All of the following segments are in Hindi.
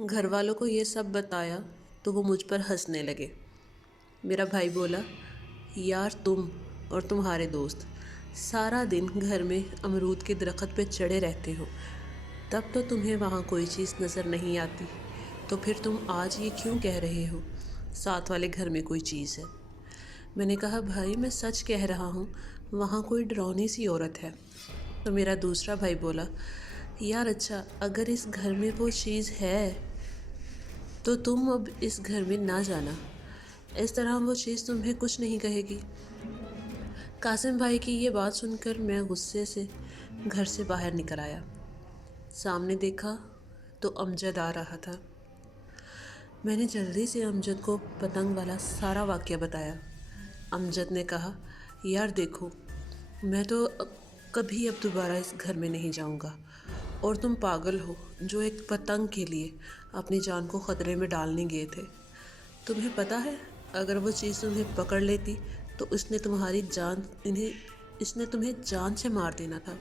घर वालों को ये सब बताया तो वो मुझ पर हंसने लगे। मेरा भाई बोला, यार तुम और तुम्हारे दोस्त सारा दिन घर में अमरूद के दरख्त पे चढ़े रहते हो, तब तो तुम्हें वहाँ कोई चीज़ नज़र नहीं आती, तो फिर तुम आज ये क्यों कह रहे हो साथ वाले घर में कोई चीज़ है। मैंने कहा, भाई मैं सच कह रहा हूँ, वहाँ कोई डरावनी सी औरत है। तो मेरा दूसरा भाई बोला, यार अच्छा अगर इस घर में वो चीज़ है तो तुम अब इस घर में ना जाना, इस तरह वो चीज़ तुम्हें कुछ नहीं कहेगी। कासिम भाई की ये बात सुनकर मैं गुस्से से घर से बाहर निकल आया। सामने देखा तो अमजद आ रहा था। मैंने जल्दी से अमजद को पतंग वाला सारा वाक़या बताया। अमजद ने कहा, यार देखो, मैं तो कभी अब दोबारा इस घर में नहीं जाऊंगा, और तुम पागल हो जो एक पतंग के लिए अपनी जान को ख़तरे में डालने गए थे। तुम्हें पता है अगर वो चीज़ तुम्हें पकड़ लेती तो इसने तुम्हें जान से मार देना था।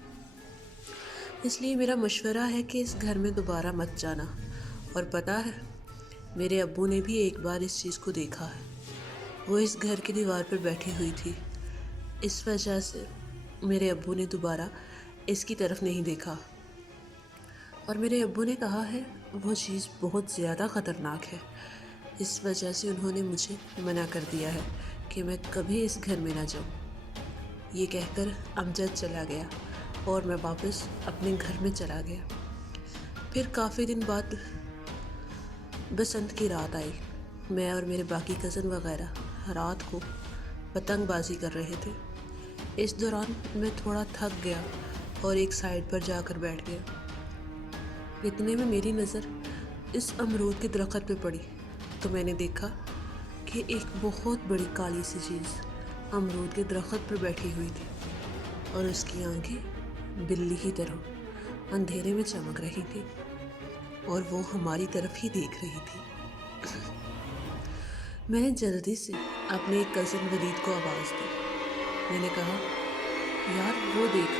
इसलिए मेरा मशवरा है कि इस घर में दोबारा मत जाना। और पता है, मेरे अब्बू ने भी एक बार इस चीज़ को देखा है। वो इस घर की दीवार पर बैठी हुई थी। इस वजह से मेरे अब्बू ने दोबारा इसकी तरफ नहीं देखा। और मेरे अब्बू ने कहा है वो चीज़ बहुत ज़्यादा ख़तरनाक है, इस वजह से उन्होंने मुझे मना कर दिया है कि मैं कभी इस घर में ना जाऊँ। ये कहकर अमजद चला गया और मैं वापस अपने घर में चला गया। फिर काफ़ी दिन बाद बसंत की रात आई। मैं और मेरे बाकी कज़न वगैरह रात को पतंगबाजी कर रहे थे। इस दौरान मैं थोड़ा थक गया और एक साइड पर जाकर बैठ गया। इतने में मेरी नज़र इस अमरूद के दरख्त पे पड़ी तो मैंने देखा कि एक बहुत बड़ी काली सी चीज़ अमरूद के दरख्त पर बैठी हुई थी और उसकी आंखें बिल्ली की तरह अंधेरे में चमक रही थी और वो हमारी तरफ ही देख रही थी। मैंने जल्दी से अपने एक कज़न वलीद को आवाज़ दी। मैंने कहा, यार वो देख।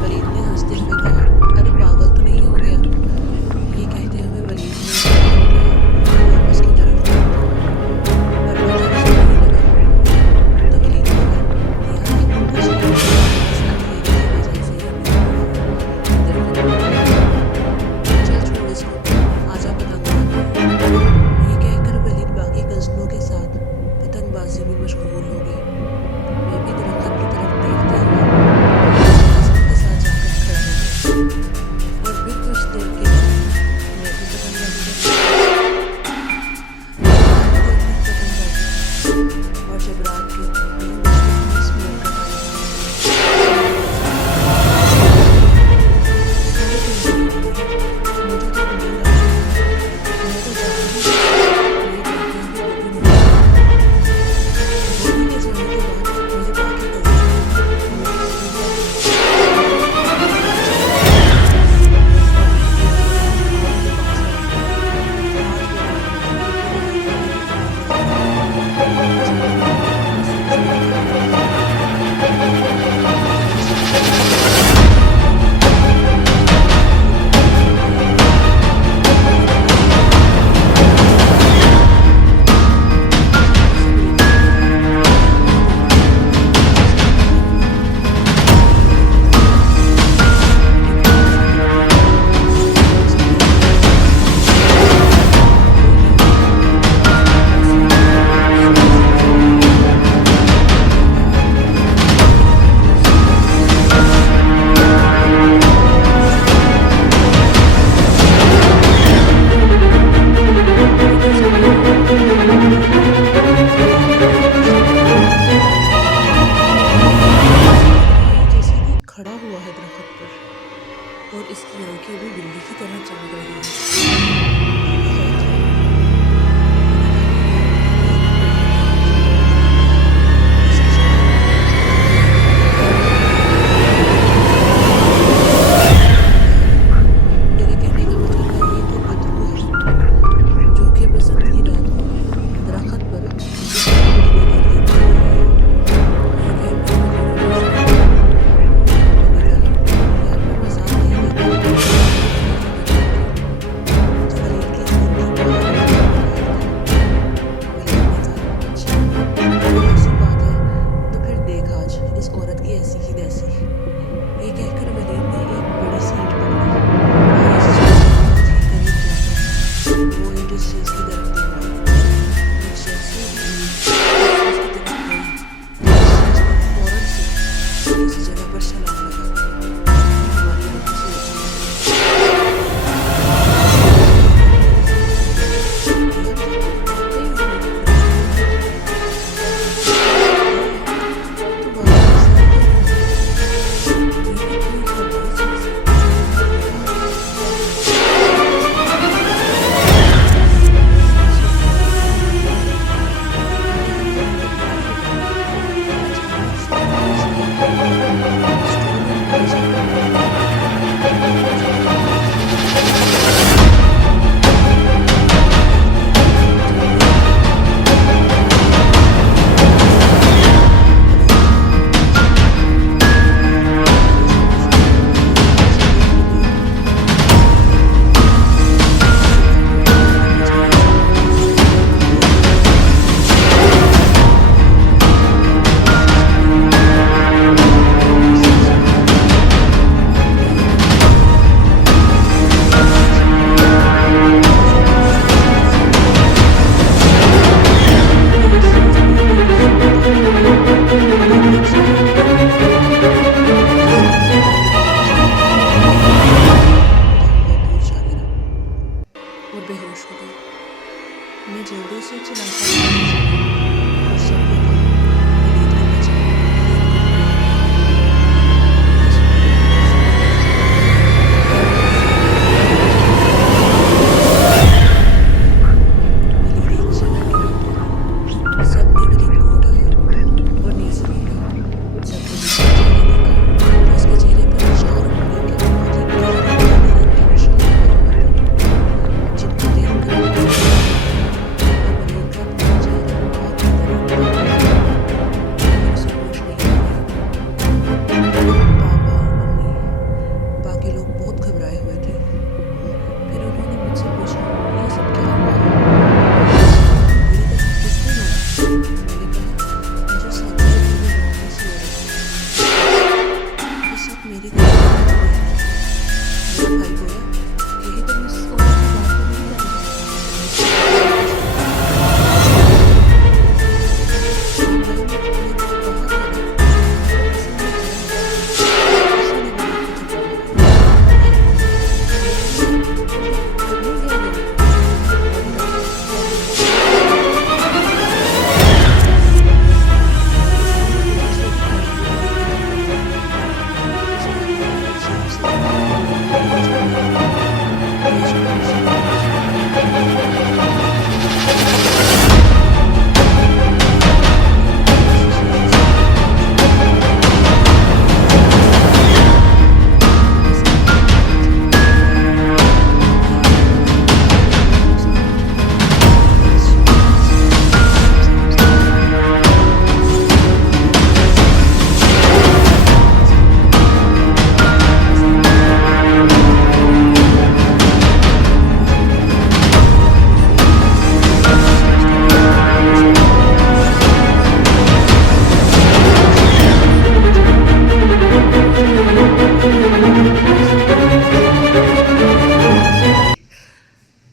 वलीद ने हंसते हुए कहा, अरे पागल तो नहीं हो गया। ये कहते हुए वलीद ने उसे उठाया और उसकी तरफ पर मुझे ऐसा नहीं लगा। तो वलीद बोला, यार ये कुछ इस अंधेरे की वजह से बेहोश हो गई। मैं जल्दी से चिल्लाता और सबको कहा, "विनीत को बचाओ, विनीत को विनीत एक झलक के लिए बोली। सबने विनीत को उठाया और नीचे देखा। जब विनीत का चेहरा देखा तो उसके चेहरे पर 4 उंगलियों के बहुत ही गहरे काले रंग के निशान लगे हुए थे, जिनको देखकर मुझे लगा कि विनीत का पूरा चेहरा बहुत ही दर्दनाक था, लेकिन उसे होश नहीं आया। पापा, मम्मी, बाकी लोग बहुत घबराए हुए थे। फिर उन्होंने मुझसे पूछा, "ये सब क्या हुआ है? मेरी तरफ किसने मारा?" मैंने कहा, "मुझे सामने घर में रोने सी हो रही थी। ये सब मेरे घर में नहीं हुआ था।" मेरा भाई बोला, "यही तुम इस औरत की बात को नहीं कर रहे?" मेरे भाई ने बहुत ज़्यादा किसी ने मारा है। किसी ने मेरे को धक्का मारा है। करने गया मैंने।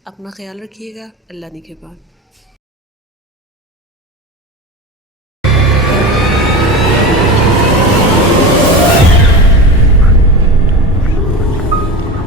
अपना ख्याल रखिएगा। अल्लाह निगहबान।